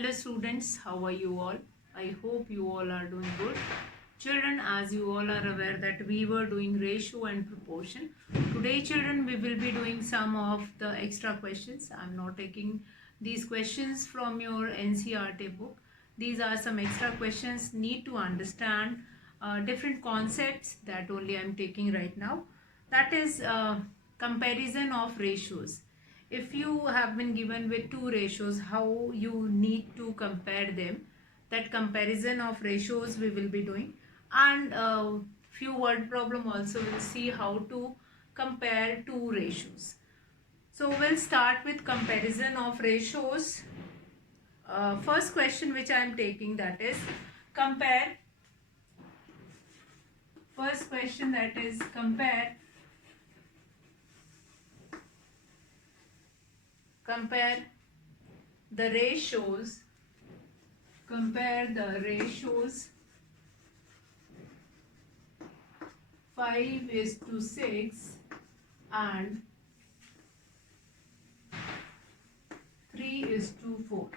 Hello students, how are you all? I hope you all are doing good. Children, as you all are aware that we were doing ratio and proportion. Today children, we will be doing some of the extra questions. I am not taking these questions from your NCERT book. These are some extra questions need to understand different concepts that only I am taking right now. That is comparison of ratios. If you have been given with two ratios, how you need to compare them, that comparison of ratios we will be doing, and few word problem also we'll see how to compare two ratios. So we'll start with comparison of ratios. First question which I am taking, that is compare. First question, that is compare the ratios, compare the ratios 5:6 and 3:4.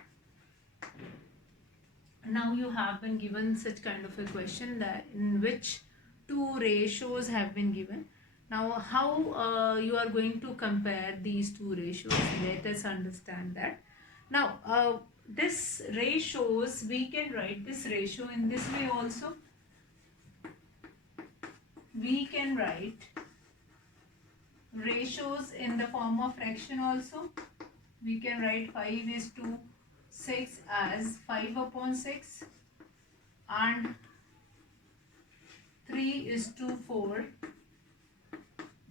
Now you have been given such kind of a question that in which two ratios have been given. Now how you are going to compare these two ratios, let us understand that. Now this ratios, we can write this ratio in this way also. We can write ratios in the form of fraction also. We can write 5:6 as 5/6 and 3:4,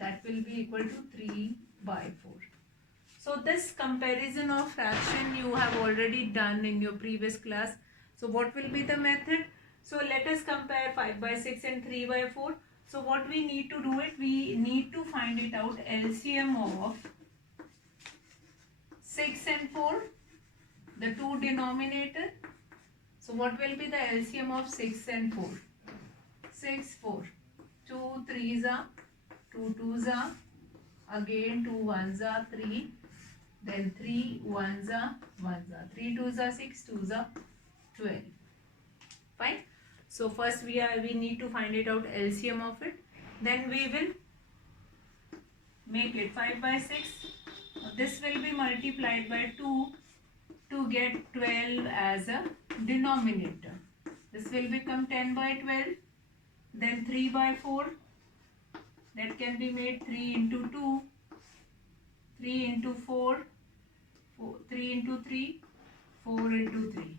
that will be equal to 3/4. So this comparison of fraction you have already done in your previous class. So what will be the method? So let us compare 5/6 and 3/4. So what we need to do it, we need to find it out LCM of 6 and 4, the two denominator. So what will be the LCM of 6 and 4? 6, 4. 2 3s are, 2 2s are, again 2 1s are 3, then 3 1s are 1s are, 3 2s are 6, 2s are 12. Fine. So first we need to find it out LCM of it. Then we will make it 5/6. This will be multiplied by 2 to get 12 as a denominator. This will become 10/12. Then 3/4. That can be made 3 into 2, 3 into 4, 3 into 3, 4 into 3.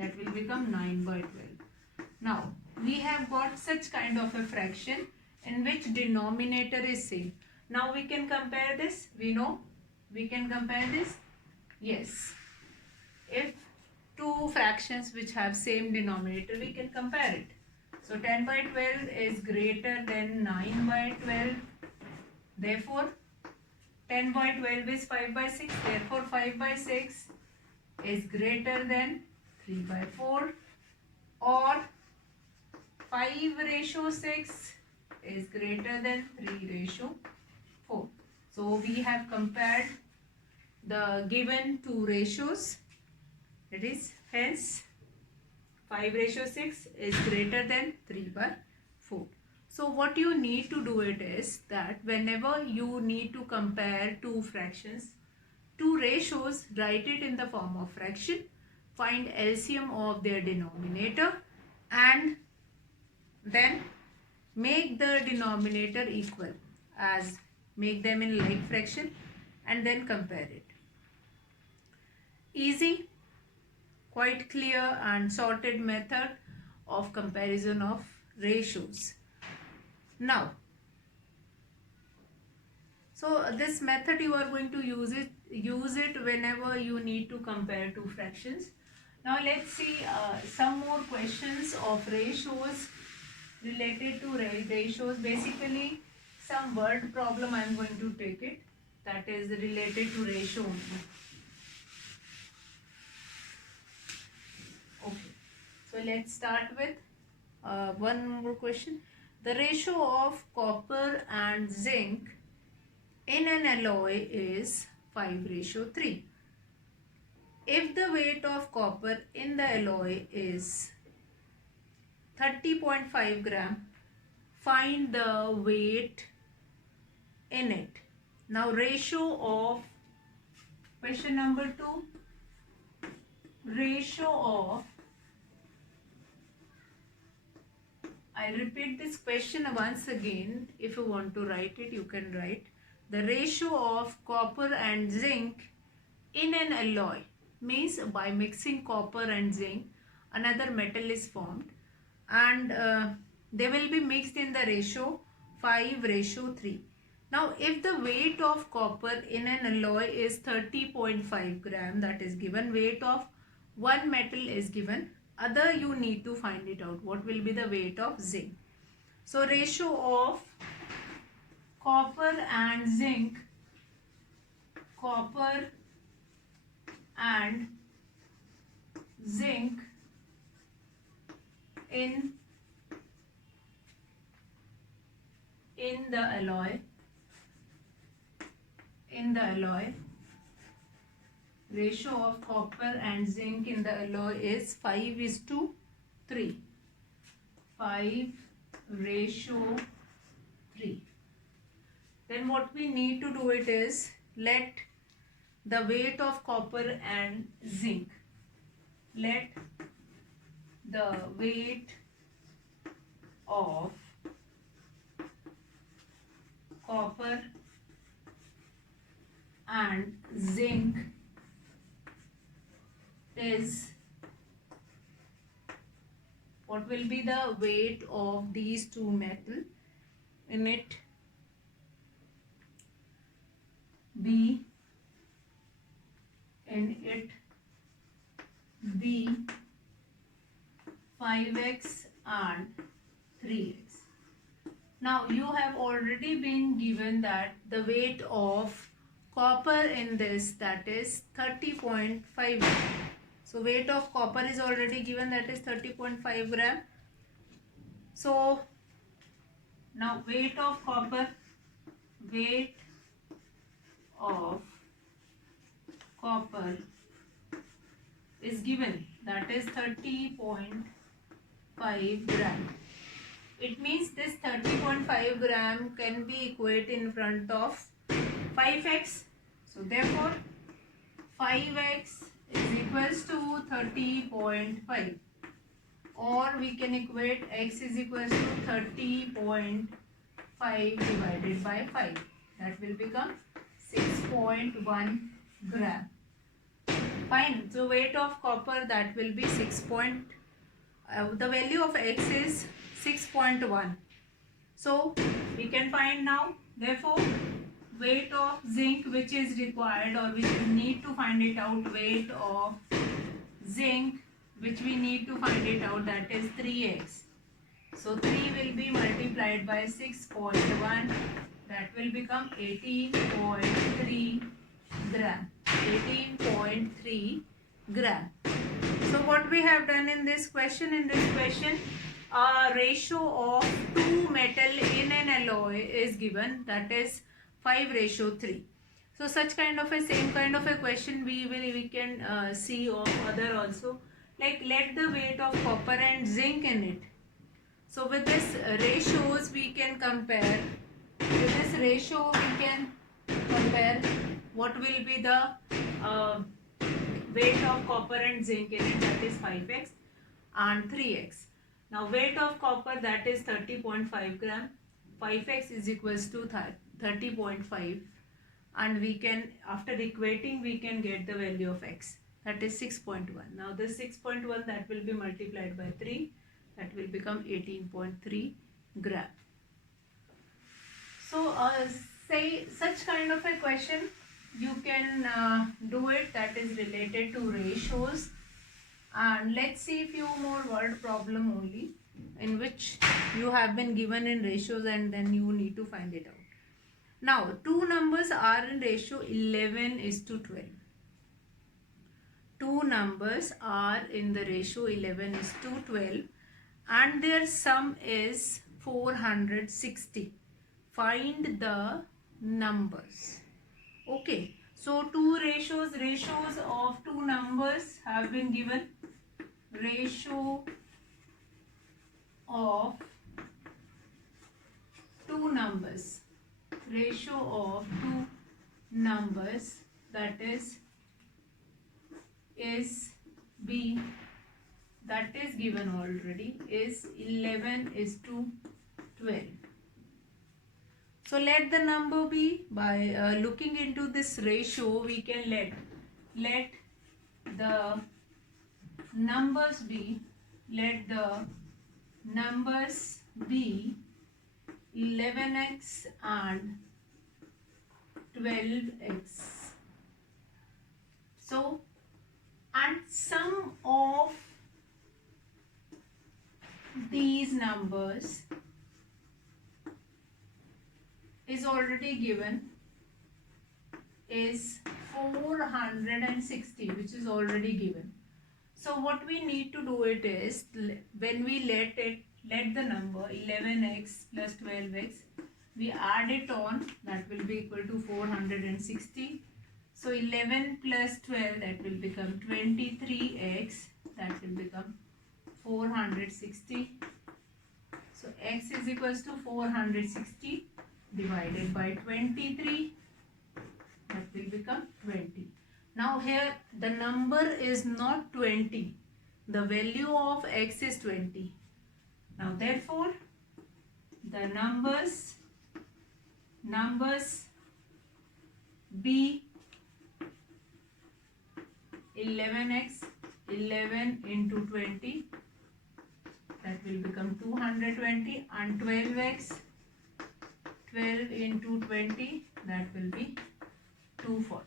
That will become 9/12. Now we have got such kind of a fraction in which denominator is same. Now we can compare this. We know we can compare this. Yes, if two fractions which have same denominator, we can compare it. So 10/12 is greater than 9/12. Therefore 10/12 is 5/6. Therefore 5/6 is greater than 3/4, or 5/6 is greater than 3/4. So we have compared the given two ratios. That is, hence 5/6 is greater than 3/4. So what you need to do it is that whenever you need to compare two fractions, two ratios, write it in the form of fraction, find LCM of their denominator, and then make the denominator equal, as make them in like fraction, and then compare it. Easy, quite clear and sorted method of comparison of ratios. Now, so this method you are going to use it whenever you need to compare two fractions. Now let's see some more questions of ratios, related to ratios. Basically some word problem I am going to take it, that is related to ratio only. Okay, so let's start with one more question. The ratio of copper and zinc in an alloy is 5:3. If the weight of copper in the alloy is 30.5 gram, find the weight in it. Now ratio of, question number 2, ratio of, I'll repeat this question once again. If you want to write it, you can write. The ratio of copper and zinc in an alloy means by mixing copper and zinc, another metal is formed, and they will be mixed in the ratio 5:3. Now, if the weight of copper in an alloy is 30.5 gram, that is given, weight of one metal is given, other you need to find it out. What will be the weight of zinc? So, ratio of copper and zinc, copper and zinc in the alloy, ratio of copper and zinc in the alloy is 5:3. 5:3. Then what we need to do it is, let the weight of copper and zinc, let the weight of copper and zinc is, what will be the weight of these two metals in it, be 5x and 3x. Now you have already been given that the weight of copper in this, that is 30.5. So weight of copper is already given, that is 30.5 gram. So now weight of copper is given, that is 30.5 gram. It means this 30.5 gram can be equated in front of 5x. So therefore 5x is equals to 30.5, or we can equate x is equals to 30.5 divided by 5. That will become 6.1 gram. Fine. So weight of copper, that will be the value of x is 6.1. So we can find now, therefore weight of zinc which is required, or which we need to find it out, weight of zinc which we need to find it out, that is 3x. So 3 will be multiplied by 6.1, that will become 18.3 gram. 18.3 gram. So what we have done in this question, a ratio of two metal in an alloy is given, that is 5:3. So such kind of a same kind of a question we can see of other also, like let the weight of copper and zinc in it. So with this ratios we can compare. With this ratio we can compare what will be the weight of copper and zinc in it, that is 5x and 3x. Now weight of copper, that is 30.5 gram. 5x is equals to 30.5, and we can, after equating, we can get the value of x, that is 6.1. Now this 6.1, that will be multiplied by 3, that will become 18.3 gram. So say such kind of a question you can do it, that is related to ratios. And let's see a few more word problem only, in which you have been given in ratios and then you need to find it out. Now two numbers are in ratio 11:12. Two numbers are in the ratio 11:12 and their sum is 460. Find the numbers. Okay, so two ratios of two numbers numbers have been given. Ratio of two numbers. Ratio of two numbers, that is B, that is given already, is 11 is to 12. So let the number be, by looking into this ratio, we can let the numbers be, let the numbers be 11x and 12x. So, and sum of these numbers is already given, is 460, which is already given. So what we need to do it is, when we let the number 11x plus 12x, we add it on, that will be equal to 460. So 11 plus 12, that will become 23x, that will become 460. So x is equals to 460 divided by 23, that will become 20. Now here the number is not 20, the value of x is 20. Now therefore the numbers be 11x, 11 into 20, that will become 220, and 12x, 12 into 20, that will be 240.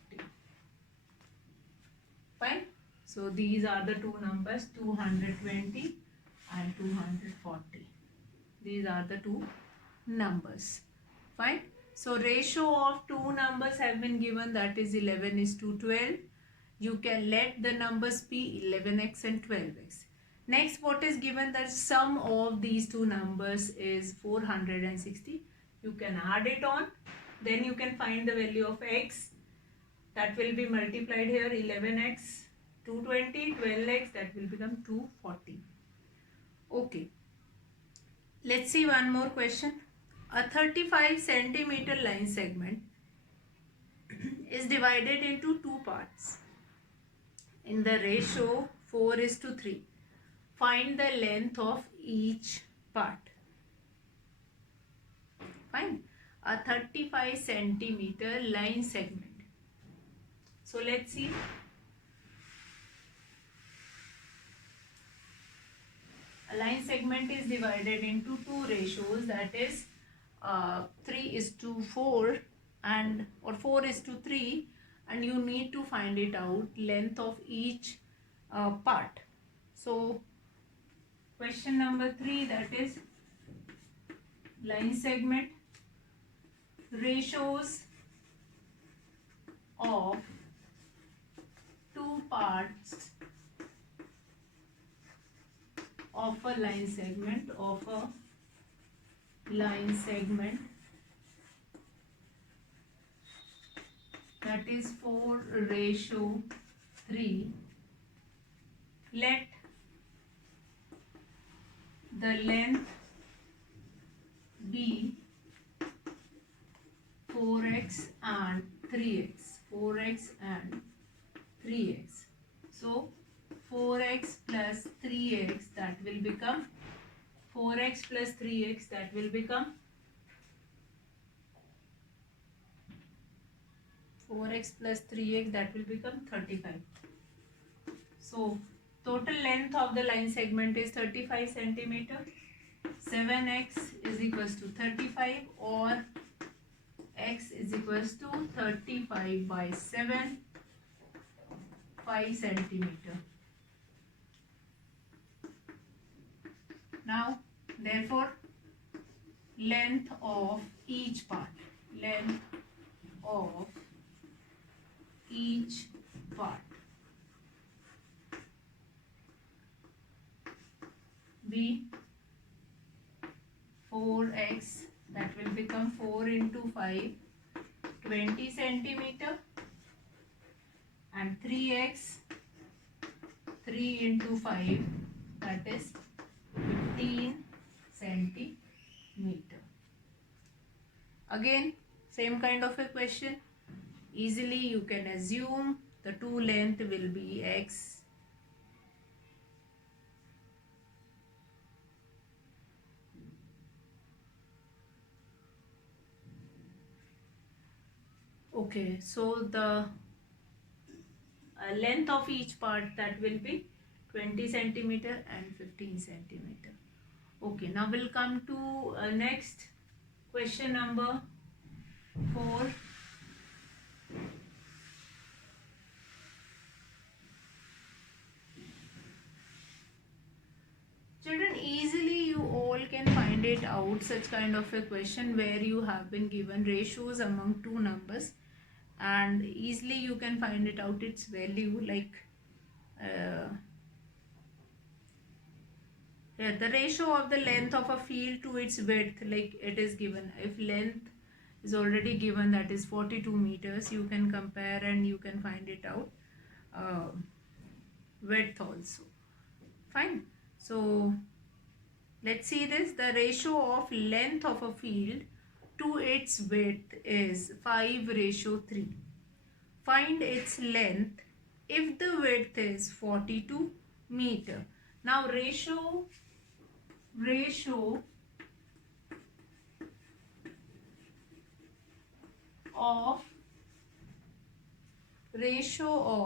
Fine. So these are the two numbers, 220 and 240. These are the two numbers. Fine. So ratio of two numbers have been given, that is 11 is to 12. You can let the numbers be 11x and 12x. Next, what is given, that sum of these two numbers is 460. You can add it on, then you can find the value of x. That will be multiplied here, 11x, 220, 12x, that will become 240. Okay. Let's see one more question. A 35 centimeter line segment is divided into two parts in the ratio 4 is to 3. Find the length of each part. Fine. A 35 centimeter line segment. So let's see. A line segment is divided into two ratios, that is 3 is to 4 and or 4 is to 3, and you need to find it out length of each part. So question number 3, that is line segment, ratios of two parts of a line segment, that is 4:3. Let the length be 4x and 3x. 4x and 3x. So 4x plus 3x, that will become 4x plus 3x, that will become 4x plus 3x, that will become 35. So total length of the line segment is 35 centimeter. 7x is equals to 35, or x is equals to 35 by 7, 5 centimeter. Now therefore length of each part, be 4x, that will become 4 into 5, 20 centimeter, and 3x, 3 into 5, that is 15 centimeter. Again, same kind of a question. Easily you can assume the two length will be x. Okay, so the length of each part, that will be 20 centimeter and 15 centimeter. Okay, now we'll come to next question number 4. Children, easily you all can find it out, such kind of a question where you have been given ratios among two numbers, and easily you can find it out its value, like the ratio of the length of a field to its width, like it is given. If length is already given, that is 42 meters, you can compare and you can find it out. Width also. Fine. So let's see this. The ratio of length of a field to its width is 5:3. Find its length if the width is 42 meter. Now ratio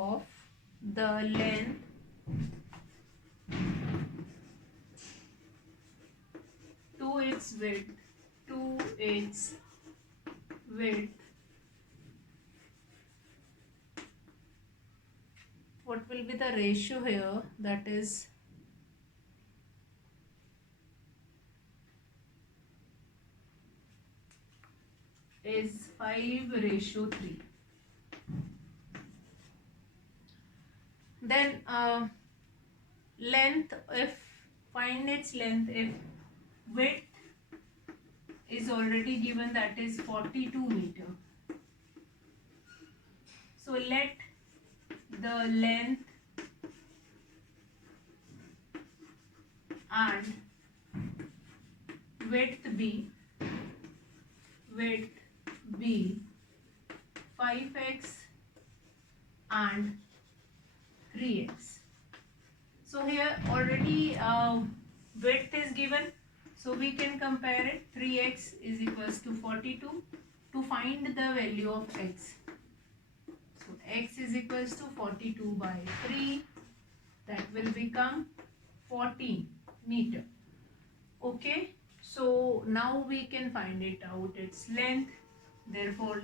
of the length to its width, what will be the ratio here? That is is 5:3. Then length, if find its length if width is already given, that is 42 meter. So let the length and width be 5x and 3x. So here already width is given, so we can compare it. 3x is equals to 42. To find the value of x, so x is equals to 42 by 3, that will become 14 meter. Okay, so now we can find it out, its length. Therefore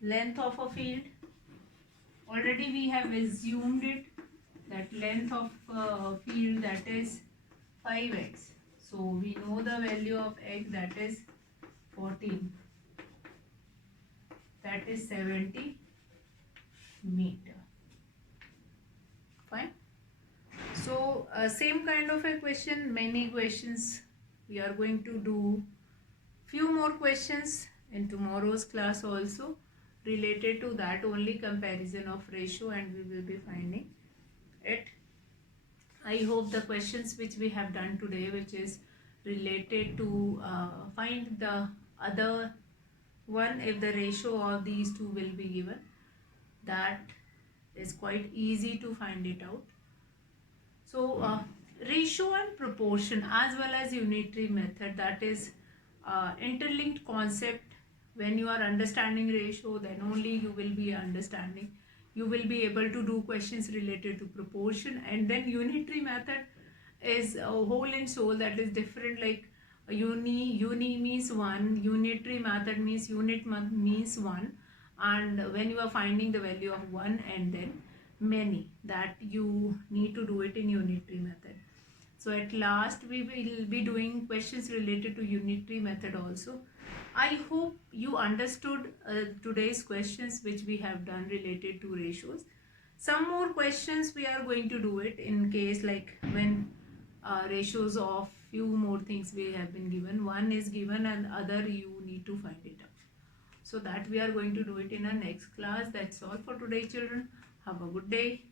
length of a field, already we have assumed it, that length of field, that is 5x. So we know the value of x, that is 14, that is 70 meter. Fine. So same kind of a question, many questions. We are going to do few more questions in tomorrow's class also, related to that only, comparison of ratio, and we will be finding it. I hope the questions which we have done today, which is related to find the other one if the ratio of these two will be given, that is quite easy to find it out. So ratio and proportion as well as unitary method, that is interlinked concept. When you are understanding ratio, then only you will be understanding, you will be able to do questions related to proportion. And then unitary method is a whole and soul, that is different, like uni means one, unitary method means unit means one, and when you are finding the value of one and then many, that you need to do it in unitary method. So at last we will be doing questions related to unitary method also. I hope you understood today's questions which we have done related to ratios. Some more questions we are going to do it in case, like when ratios of few more things we have been given. One is given and other you need to find it out. So that we are going to do it in our next class. That's all for today, children. Have a good day.